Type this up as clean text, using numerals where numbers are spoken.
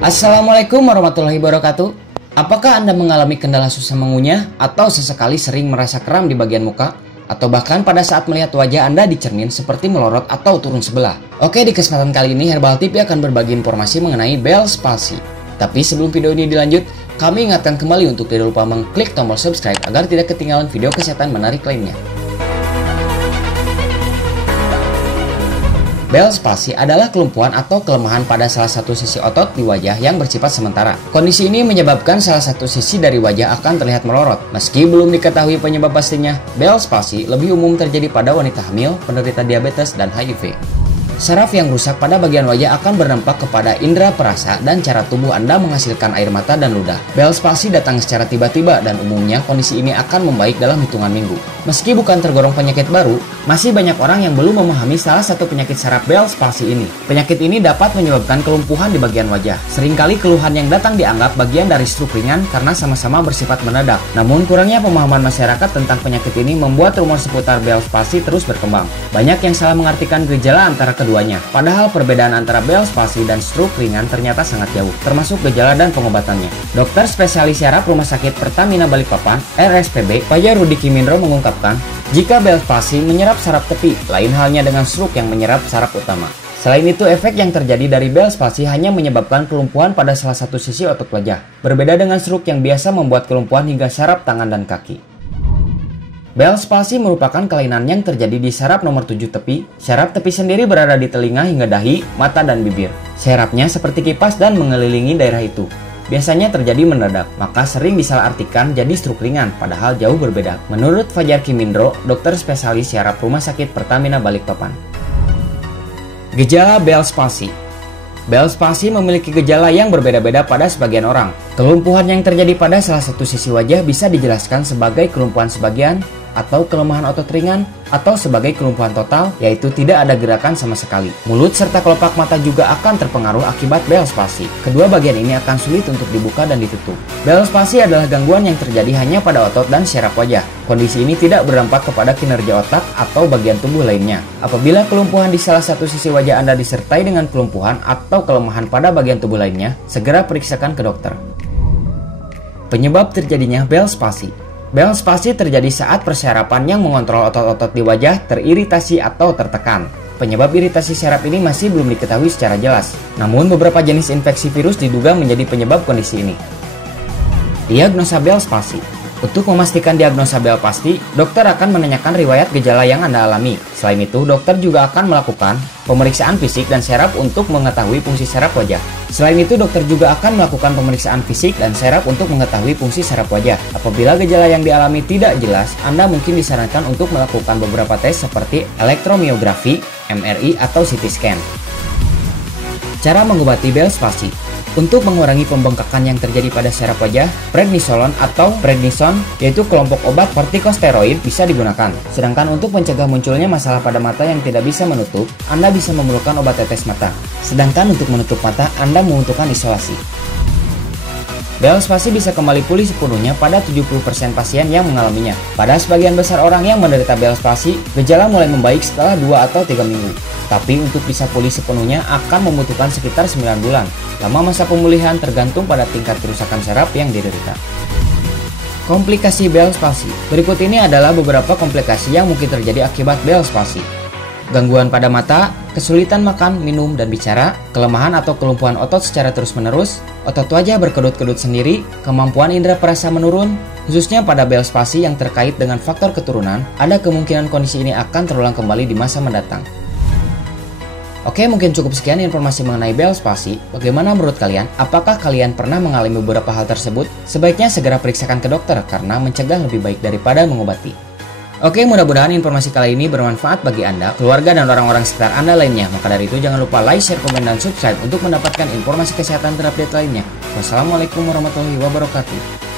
Assalamualaikum warahmatullahi wabarakatuh. Apakah Anda mengalami kendala susah mengunyah atau sesekali sering merasa kram di bagian muka? Atau bahkan pada saat melihat wajah Anda di cermin seperti melorot atau turun sebelah? Oke, di kesempatan kali ini Herbal TV akan berbagi informasi mengenai Bell's palsy. Tapi sebelum video ini dilanjut, kami ingatkan kembali untuk tidak lupa mengklik tombol subscribe agar tidak ketinggalan video kesehatan menarik lainnya. Bell's palsy adalah kelumpuhan atau kelemahan pada salah satu sisi otot di wajah yang bersifat sementara. Kondisi ini menyebabkan salah satu sisi dari wajah akan terlihat melorot. Meski belum diketahui penyebab pastinya, Bell's palsy lebih umum terjadi pada wanita hamil, penderita diabetes, dan HIV. Saraf yang rusak pada bagian wajah akan berdampak kepada indera perasa dan cara tubuh Anda menghasilkan air mata dan ludah. Bell's palsy datang secara tiba-tiba dan umumnya kondisi ini akan membaik dalam hitungan minggu. Meski bukan tergolong penyakit baru, masih banyak orang yang belum memahami salah satu penyakit saraf Bell's palsy ini. Penyakit ini dapat menyebabkan kelumpuhan di bagian wajah. Seringkali keluhan yang datang dianggap bagian dari stroke ringan karena sama-sama bersifat mendadak. Namun kurangnya pemahaman masyarakat tentang penyakit ini membuat rumor seputar Bell's palsy terus berkembang. Banyak yang salah mengartikan gejala antara keduanya. Padahal perbedaan antara Bell's palsy dan stroke ringan ternyata sangat jauh, termasuk gejala dan pengobatannya. Dokter spesialis saraf Rumah Sakit Pertamina Balikpapan, RSPB, Pak Rudi Kimindro mengungkapkan, jika Bell's palsy menyerap saraf tepi, lain halnya dengan stroke yang menyerap saraf utama. Selain itu, efek yang terjadi dari Bell's palsy hanya menyebabkan kelumpuhan pada salah satu sisi otot wajah. Berbeda dengan stroke yang biasa membuat kelumpuhan hingga saraf tangan dan kaki. Bell's palsy merupakan kelainan yang terjadi di saraf nomor 7 tepi. Saraf tepi sendiri berada di telinga hingga dahi, mata, dan bibir. Sarafnya seperti kipas dan mengelilingi daerah itu. Biasanya terjadi mendadak, maka sering disalahartikan jadi stroke ringan, padahal jauh berbeda. Menurut Fajar Kimindro, dokter spesialis saraf Rumah Sakit Pertamina Balikpapan. Gejala Bell's palsy. Bell's palsy memiliki gejala yang berbeda-beda pada sebagian orang. Kelumpuhan yang terjadi pada salah satu sisi wajah bisa dijelaskan sebagai kelumpuhan sebagian, atau kelemahan otot ringan, atau sebagai kelumpuhan total, yaitu tidak ada gerakan sama sekali. Mulut serta kelopak mata juga akan terpengaruh akibat Bell's palsy. Kedua bagian ini akan sulit untuk dibuka dan ditutup. Bell's palsy adalah gangguan yang terjadi hanya pada otot dan saraf wajah. Kondisi ini tidak berdampak kepada kinerja otak atau bagian tubuh lainnya. Apabila kelumpuhan di salah satu sisi wajah Anda disertai dengan kelumpuhan atau kelemahan pada bagian tubuh lainnya, segera periksakan ke dokter. Penyebab terjadinya Bell's palsy. Bell's palsy terjadi saat persyarapan yang mengontrol otot-otot di wajah teriritasi atau tertekan. Penyebab iritasi saraf ini masih belum diketahui secara jelas. Namun beberapa jenis infeksi virus diduga menjadi penyebab kondisi ini. Diagnosa Bell's palsy. Untuk memastikan diagnosa Bell's palsy, dokter akan menanyakan riwayat gejala yang Anda alami. Selain itu, dokter juga akan melakukan pemeriksaan fisik dan saraf untuk mengetahui fungsi saraf wajah. Selain itu, dokter juga akan melakukan pemeriksaan fisik dan saraf untuk mengetahui fungsi saraf wajah. Apabila gejala yang dialami tidak jelas, Anda mungkin disarankan untuk melakukan beberapa tes seperti elektromiografi, MRI, atau CT scan. Cara mengobati Bell's palsy. Untuk mengurangi pembengkakan yang terjadi pada saraf wajah, prednisolon atau prednison, yaitu kelompok obat kortikosteroid, bisa digunakan. Sedangkan untuk mencegah munculnya masalah pada mata yang tidak bisa menutup, Anda bisa memerlukan obat tetes mata. Sedangkan untuk menutup mata, Anda membutuhkan isolasi. Bell's palsy bisa kembali pulih sepenuhnya pada 70% pasien yang mengalaminya. Pada sebagian besar orang yang menderita Bell's palsy, gejala mulai membaik setelah 2 atau 3 minggu. Tapi untuk bisa pulih sepenuhnya akan membutuhkan sekitar 9 bulan. Lama masa pemulihan tergantung pada tingkat kerusakan saraf yang diderita. Komplikasi Bell's palsy. Berikut ini adalah beberapa komplikasi yang mungkin terjadi akibat Bell's palsy. Gangguan pada mata, kesulitan makan, minum, dan bicara, kelemahan atau kelumpuhan otot secara terus-menerus, otot wajah berkedut-kedut sendiri, kemampuan indera perasa menurun, khususnya pada Bell's palsy yang terkait dengan faktor keturunan, ada kemungkinan kondisi ini akan terulang kembali di masa mendatang. Oke, mungkin cukup sekian informasi mengenai Bell's palsy. Bagaimana menurut kalian? Apakah kalian pernah mengalami beberapa hal tersebut? Sebaiknya segera periksakan ke dokter karena mencegah lebih baik daripada mengobati. Oke, mudah-mudahan informasi kali ini bermanfaat bagi Anda, keluarga, dan orang-orang sekitar Anda lainnya. Maka dari itu jangan lupa like, share, komen, dan subscribe untuk mendapatkan informasi kesehatan terupdate lainnya. Wassalamualaikum warahmatullahi wabarakatuh.